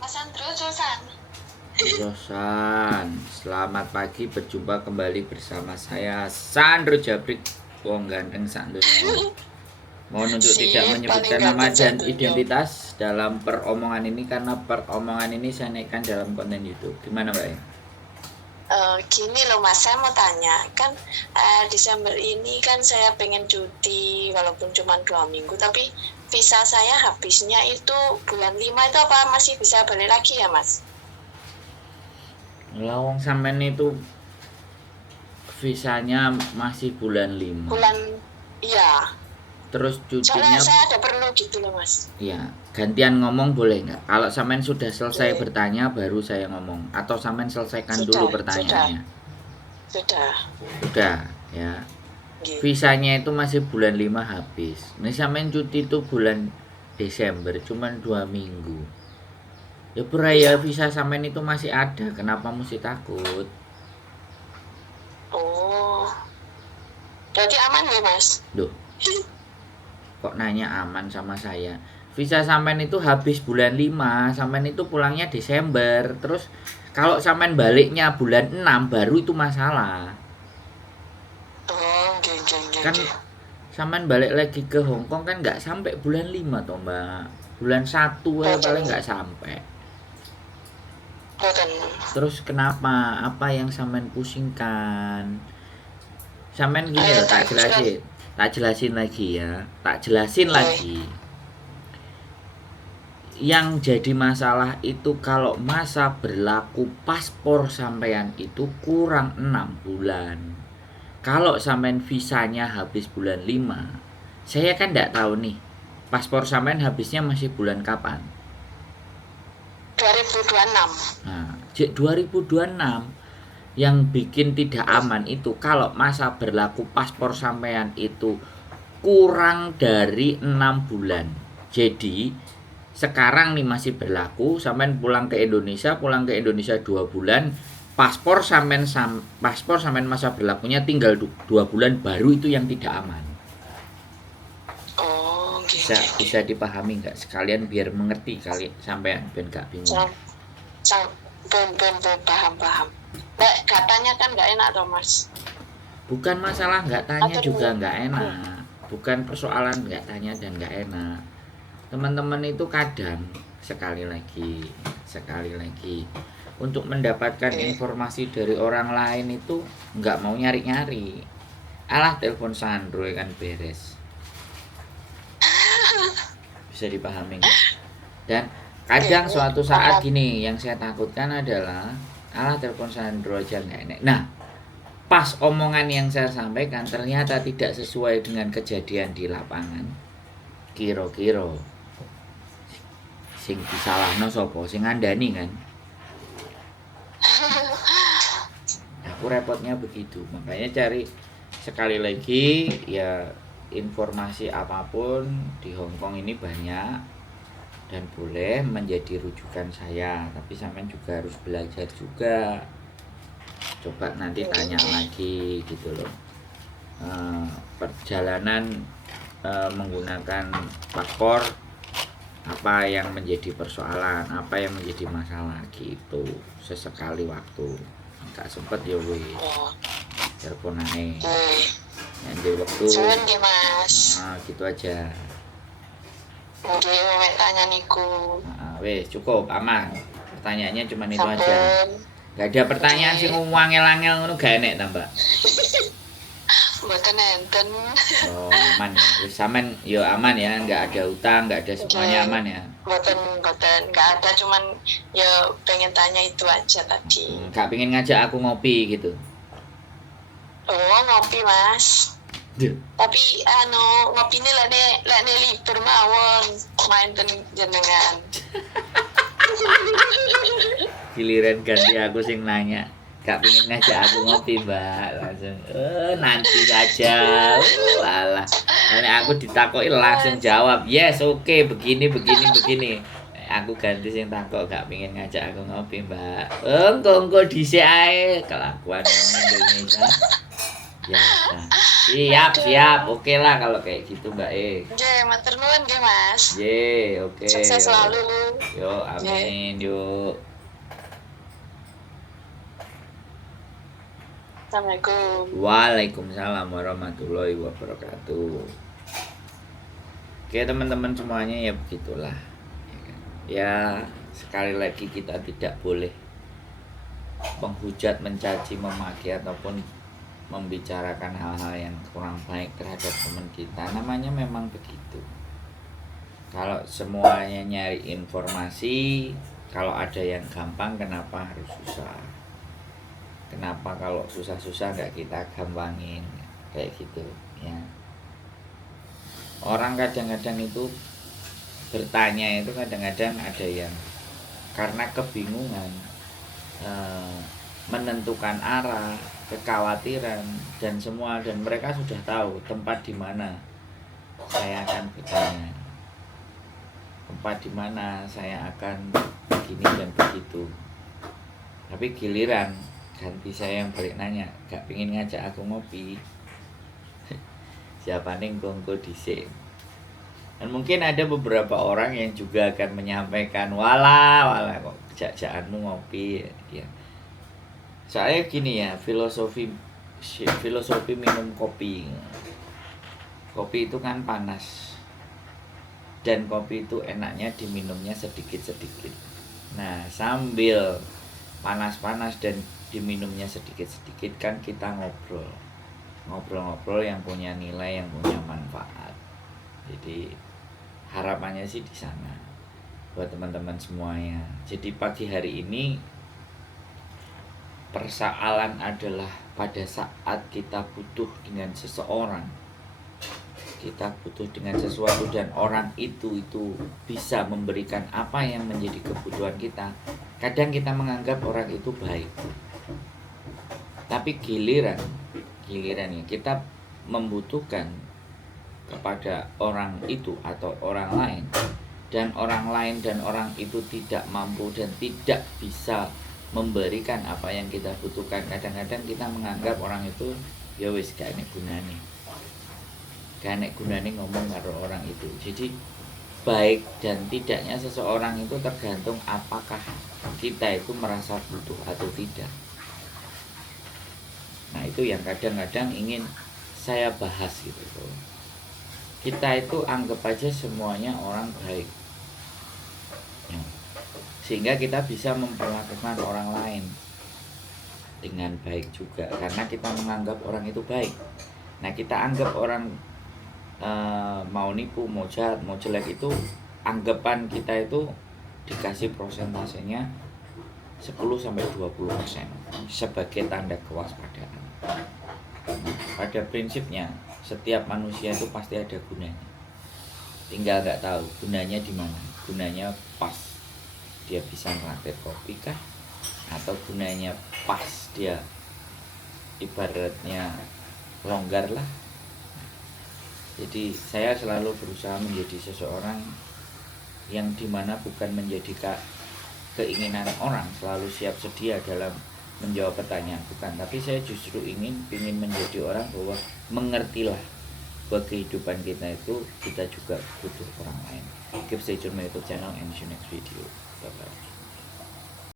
Mas Andro Josan. Rosan, selamat pagi, berjumpa kembali bersama saya Sandro Jabrik, wong ganteng sak donya. Mohon untuk tidak Sip, paling menyebutkan nama ganteng dan satunya. identitas dalam peromongan ini karena peromongan ini saya naikkan dalam konten YouTube. Gimana, Mbak ya? Gini loh Mas, saya mau tanya, kan Desember ini kan saya pengen cuti walaupun cuma 2 minggu, tapi visa saya habisnya itu bulan 5 itu apa masih bisa balik lagi ya Mas? Lawang sampean itu visanya masih bulan 5. Bulan, iya. Terus Soalnya cutinya saya ada perlu gitu loh Mas. ya, gantian ngomong boleh nggak? Kalau sampean sudah selesai Oke, bertanya baru saya ngomong atau sampean selesaikan dulu sudah, sudah, pertanyaannya. sudah. Udah, ya. Oke. Visanya itu masih bulan 5 habis. Ini sampean cuti itu bulan Desember cuman 2 minggu. Ya beraya Iya. visa sampean itu masih ada, kenapa mesti takut? Oh, berarti aman ya Mas? Duh, kok nanya aman sama saya? Visa sampean itu habis bulan 5, sampean itu pulangnya Desember. Terus kalau sampean baliknya bulan 6 baru itu masalah. Oh, oke, oke, oke, Kan oke. sampean balik lagi ke Hong Kong kan nggak sampai bulan 5 toh, Mbak. Bulan 1 ya paling Boten, nggak sampai. boten. Terus kenapa? Apa yang sampean pusingkan? Sampean gini Ayo loh, tak surat. Tak jelasin lagi ya. Tak jelasin Oke. lagi. Yang jadi masalah itu kalau masa berlaku paspor sampean itu kurang 6 bulan. Kalau sampean visanya habis bulan 5, saya kan tidak tahu nih. Paspor sampean habisnya masih bulan kapan? 2026. Nah, 2026 yang bikin tidak aman itu kalau masa berlaku paspor sampean itu kurang dari 6 bulan. Jadi sekarang nih masih berlaku, sampean pulang ke Indonesia 2 bulan, paspor sampean masa berlakunya tinggal 2 bulan, baru itu yang tidak aman. Oh, oke, Bisa oke, oke. bisa dipahami nggak? Sekalian biar mengerti kali sampean biar nggak bingung. Sam, sam, ben, ben, ben, paham, paham. Mbak, katanya kan nggak enak toh, Mas. Bukan masalah nggak tanya Atau juga nggak oh, enak. Bukan persoalan nggak tanya dan nggak enak. Teman-teman itu kadang sekali lagi untuk mendapatkan oke. informasi dari orang lain itu nggak mau nyari-nyari. Alah telepon Sandro kan beres. Bisa dipahami nggak? Dan Oke, kadang ini suatu saat paham. gini yang saya takutkan adalah alah telepon Sandro aja nggak enak. Nah, pas omongan yang saya sampaikan ternyata tidak sesuai dengan kejadian di lapangan. Kiro-kiro sing disalahno sapa? Sing ngandani kan. Aku repotnya begitu. Makanya cari sekali lagi ya, informasi apapun di Hong Kong ini banyak dan boleh menjadi rujukan saya, tapi sampean juga harus belajar juga. Coba nanti Oke, tanya oke. lagi gitu loh. Perjalanan menggunakan paspor, apa yang menjadi persoalan, apa yang menjadi masalah gitu. Sesekali waktu nggak sempet ya wis Oh, teleponane oke. ambil waktu. Suwun nggih, Mas. Gitu aja. Oke, mek tanya niku. Wis cukup aman, pertanyaannya cuma itu aja. Sampun. Gak ada pertanyaan sing Oke. wangel-angel ngono gak enek tambah. Mboten enten. Oh aman ya, wis sampean yo aman ya, nggak ada utang, nggak ada, Oke. semuanya aman ya. Mboten, mboten. Nggak ada, cuman ya pengen tanya itu aja tadi. Gak pengen ngajak aku ngopi gitu. Oh, ngopi, Mas. Duh, Tapi ngopine lek libur mawon main ten jenengan. giliran ganti aku sing nanya. Gak pengen ngajak aku ngopi mbak, langsung nanti saja. Alah, karena aku ditakoki langsung jawab yes, oke, begini begini begini. Aku ganti sing takok, gak pengen ngajak aku ngopi mbak. Engko dhisik ae, kelakuan wong Indonesia biasa. Siap, oke lah kalau kayak gitu Mbak E. Nggih, matur nuwun nggih Mas. Ye, oke. Sukses selalu. Yo, amin, yuk. Assalamualaikum. Waalaikumsalam warahmatullahi wabarakatuh. Oke teman-teman semuanya, ya begitulah. Ya sekali lagi kita tidak boleh menghujat, mencaci, memaki ataupun membicarakan hal-hal yang kurang baik terhadap teman kita. Namanya memang begitu. Kalau semuanya nyari informasi, kalau ada yang gampang kenapa harus susah? Kenapa kalau susah-susah nggak kita gampangin? Kayak gitu ya. Orang kadang-kadang itu bertanya itu kadang-kadang ada yang karena kebingungan, menentukan arah, kekhawatiran dan semua, dan mereka sudah tahu tempat di mana saya akan bertanya, tempat di mana saya akan begini dan begitu. Tapi giliran ganti saya yang balik nanya, gak pingin ngajak aku ngopi. Siapa nih gonggo dhisik. Dan mungkin ada beberapa orang yang juga akan menyampaikan, wala kok jajaanmu ngopi ya. Saya gini ya, filosofi minum kopi. Kopi itu kan panas. Dan kopi itu enaknya diminumnya sedikit-sedikit. Nah, sambil panas-panas dan diminumnya sedikit-sedikit kan kita ngobrol-ngobrol yang punya nilai, yang punya manfaat. Jadi harapannya sih di sana buat teman-teman semuanya. Jadi pagi hari ini persoalan adalah pada saat kita butuh dengan seseorang, kita butuh dengan sesuatu dan orang itu bisa memberikan apa yang menjadi kebutuhan kita. Kadang kita menganggap orang itu baik, tapi giliran ya kita membutuhkan kepada orang itu atau orang lain, dan orang itu tidak mampu dan tidak bisa memberikan apa yang kita butuhkan. Kadang-kadang kita menganggap orang itu ya wis gak enek gunane ngomong karo orang itu. Jadi baik dan tidaknya seseorang itu tergantung apakah kita itu merasa butuh atau tidak. Nah itu yang kadang-kadang ingin saya bahas gitu. Kita itu anggap aja semuanya orang baik ya. Sehingga kita bisa memperlakukan orang lain dengan baik juga, karena kita menganggap orang itu baik. Nah kita anggap orang mau nipu, mau jahat, mau jelek, itu anggapan kita itu dikasih prosentasenya 10-20% sebagai tanda kewaspadaan. Nah, pada prinsipnya setiap manusia itu pasti ada gunanya. Tinggal nggak tahu gunanya di mana. Gunanya pas dia bisa ngerakit kopi kah? Atau gunanya pas dia ibaratnya longgar lah. Jadi saya selalu berusaha menjadi seseorang yang dimana bukan menjadi keinginan orang selalu siap sedia dalam menjawab pertanyaan, bukan, tapi saya justru ingin menjadi orang bahwa mengertilah bahwa kehidupan kita itu kita juga butuh orang lain. Keep stay tune my YouTube channel and see you next video. Bye bye.